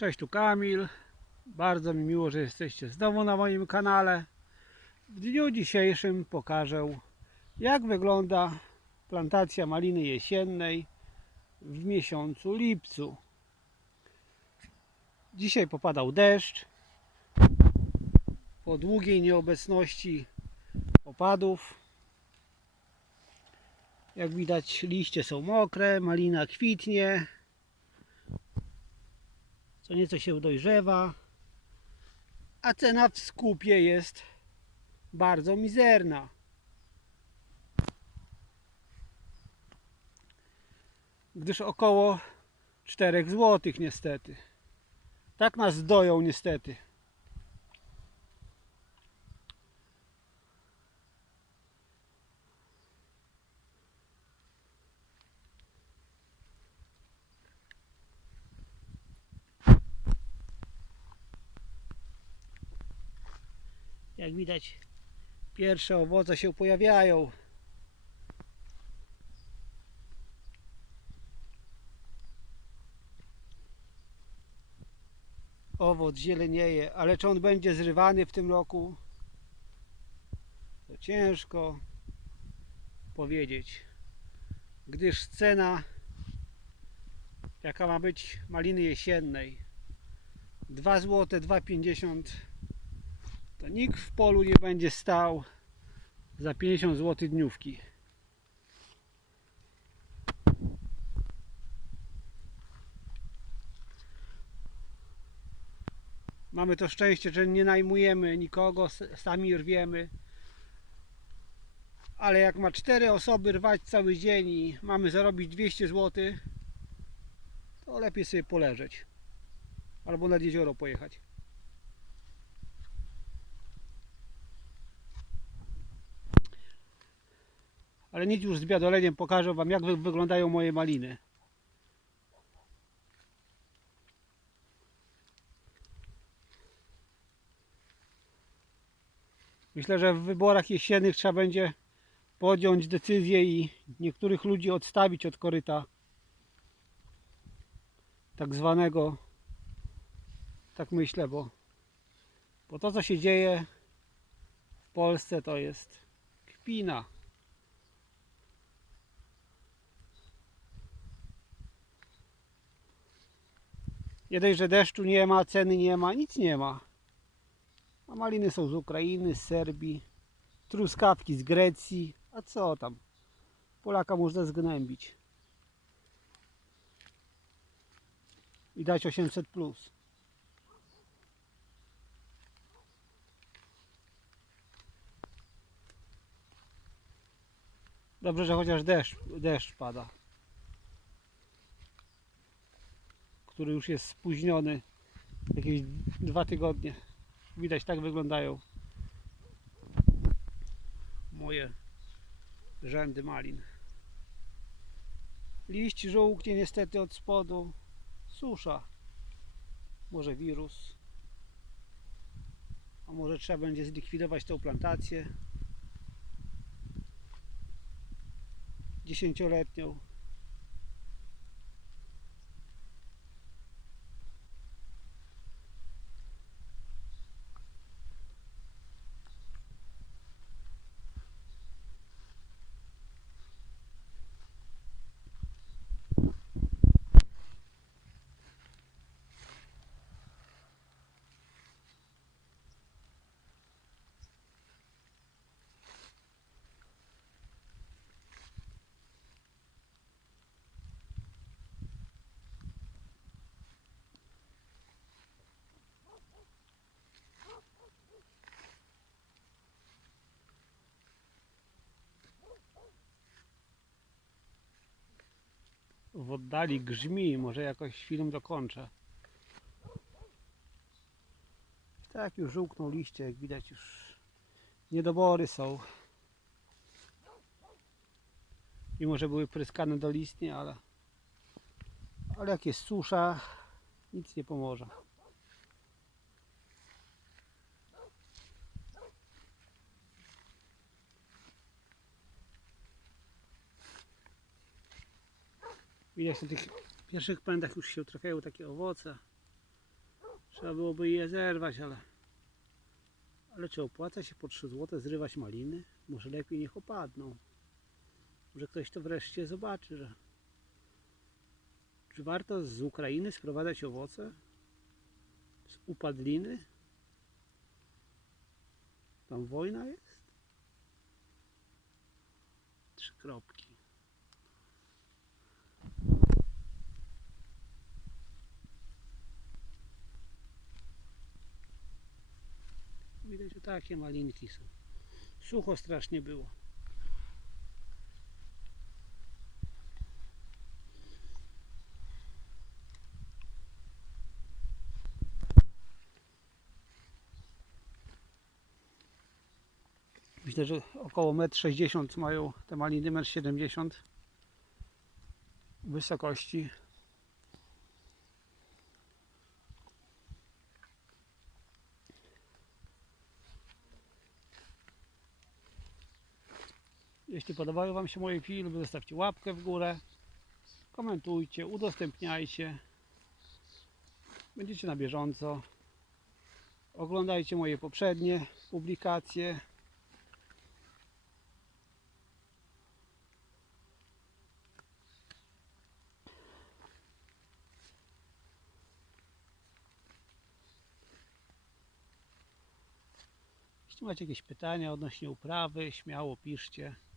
Cześć, tu Kamil. Bardzo mi miło, że jesteście znowu na moim kanale. W dniu dzisiejszym pokażę, jak wygląda plantacja maliny jesiennej w miesiącu lipcu. Dzisiaj popadał deszcz. Po długiej nieobecności opadów. Jak widać, liście są mokre, malina kwitnie co nieco się dojrzewa, a cena w skupie jest bardzo mizerna. Gdyż około 4 zł niestety. Tak nas doją niestety. Jak widać, pierwsze owoce się pojawiają. Owoc zielenieje, ale czy on będzie zrywany w tym roku? To ciężko powiedzieć, gdyż cena, jaka ma być maliny jesiennej, 2 zł 2,50 to nikt w polu nie będzie stał za 50 zł dniówki. Mamy to szczęście, że nie najmujemy nikogo, sami rwiemy. Ale jak ma cztery osoby rwać cały dzień i mamy zarobić 200 zł, to lepiej sobie poleżeć. Albo nad jezioro pojechać. Ale nic już z biadoleniem pokażę Wam jak wy- wyglądają moje maliny. Myślę, że w wyborach jesiennych trzeba będzie podjąć decyzję i niektórych ludzi odstawić od koryta tak zwanego tak myślę, bo, bo to co się dzieje w Polsce to jest kpina. Dość, że deszczu nie ma, ceny nie ma, nic nie ma. A maliny są z Ukrainy, z Serbii, truskawki z Grecji. A co tam? Polaka można zgnębić. I dać 800 plus. Dobrze, że chociaż deszcz, deszcz pada. Który już jest spóźniony jakieś dwa tygodnie. Widać, tak wyglądają moje rzędy malin. Liść żółknie niestety od spodu. Susza. Może wirus. A może trzeba będzie zlikwidować tą plantację. Dziesięcioletnią. W oddali grzmi, może jakoś film dokończę. Tak już żółkną liście, jak widać już niedobory są. Mimo, że były pryskane do listni, ale ale jak jest susza, nic nie pomoże. Widać na tych pierwszych pędach już się trafiają takie owoce. Trzeba byłoby je zerwać, ale... Ale czy opłaca się po 3 zł zrywać maliny? Może lepiej niech opadną. Może ktoś to wreszcie zobaczy, że... Czy warto z Ukrainy sprowadzać owoce? Z upadliny? Tam wojna jest? Trzy kropki. Widać, że takie malinki są. Sucho strasznie było. Myślę, że około 1,60 m mają te maliny, 1,70 m wysokości. Jeśli podobają Wam się moje filmy, zostawcie łapkę w górę, komentujcie, udostępniajcie. Będziecie na bieżąco. Oglądajcie moje poprzednie publikacje. Jeśli macie jakieś pytania odnośnie uprawy, śmiało piszcie.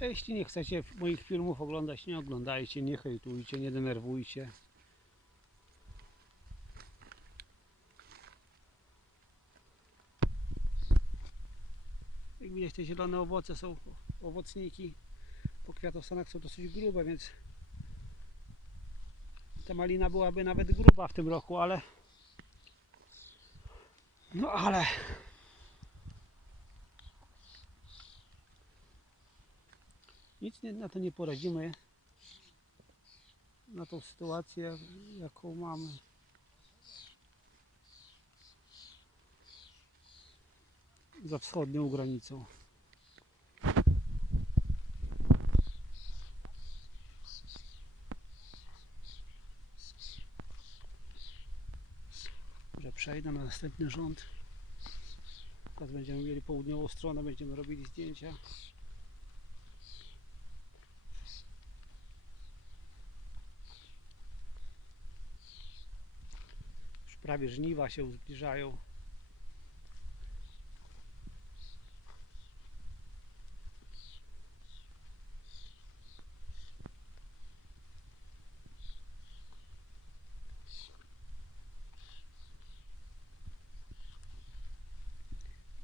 Jeśli nie chcecie moich filmów oglądać, nie oglądajcie, nie hejtujcie, nie denerwujcie. Jak widać te zielone owoce są owocniki po kwiatostanach są dosyć grube, więc ta malina byłaby nawet gruba w tym roku, ale no ale nic nie, na to nie poradzimy na tą sytuację jaką mamy za wschodnią granicą że przejdę na następny rząd. Teraz będziemy mieli południową stronę, będziemy robili zdjęcia. Już prawie żniwa się zbliżają.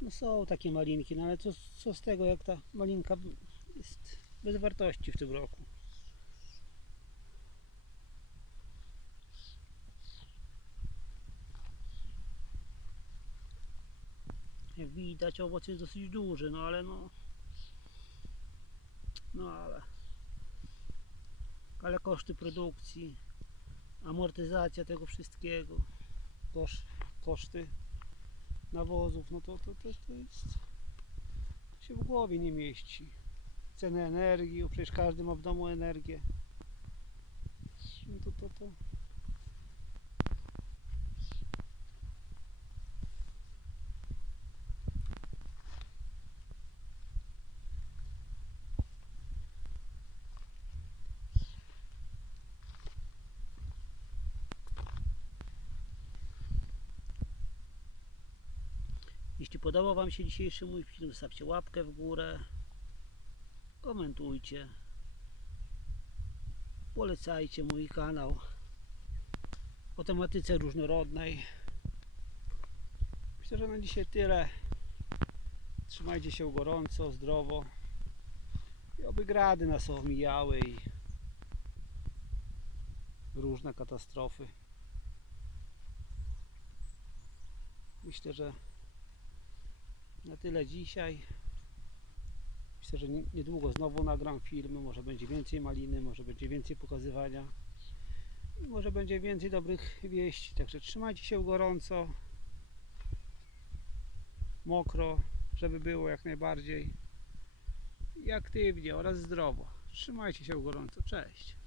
No są takie malinki, no ale co, co z tego, jak ta malinka jest bez wartości w tym roku. Jak widać owoc jest dosyć duży, no ale no no ale ale koszty produkcji amortyzacja tego wszystkiego kosz, koszty nawozów, no to, to, to, to jest to się w głowie nie mieści. Ceny energii, bo przecież każdy ma w domu energię. No to, to, to. Jeśli podobał Wam się dzisiejszy mój film, zostawcie łapkę w górę, komentujcie, polecajcie mój kanał o tematyce różnorodnej. Myślę, że na dzisiaj tyle. Trzymajcie się gorąco, zdrowo i oby grady nas omijały i różne katastrofy. Myślę, że na tyle dzisiaj. Myślę, że nie- niedługo znowu nagram filmy. Może będzie więcej maliny, może będzie więcej pokazywania. I może będzie więcej dobrych wieści. Także trzymajcie się gorąco, mokro, żeby było jak najbardziej i aktywnie oraz zdrowo. Trzymajcie się gorąco. Cześć.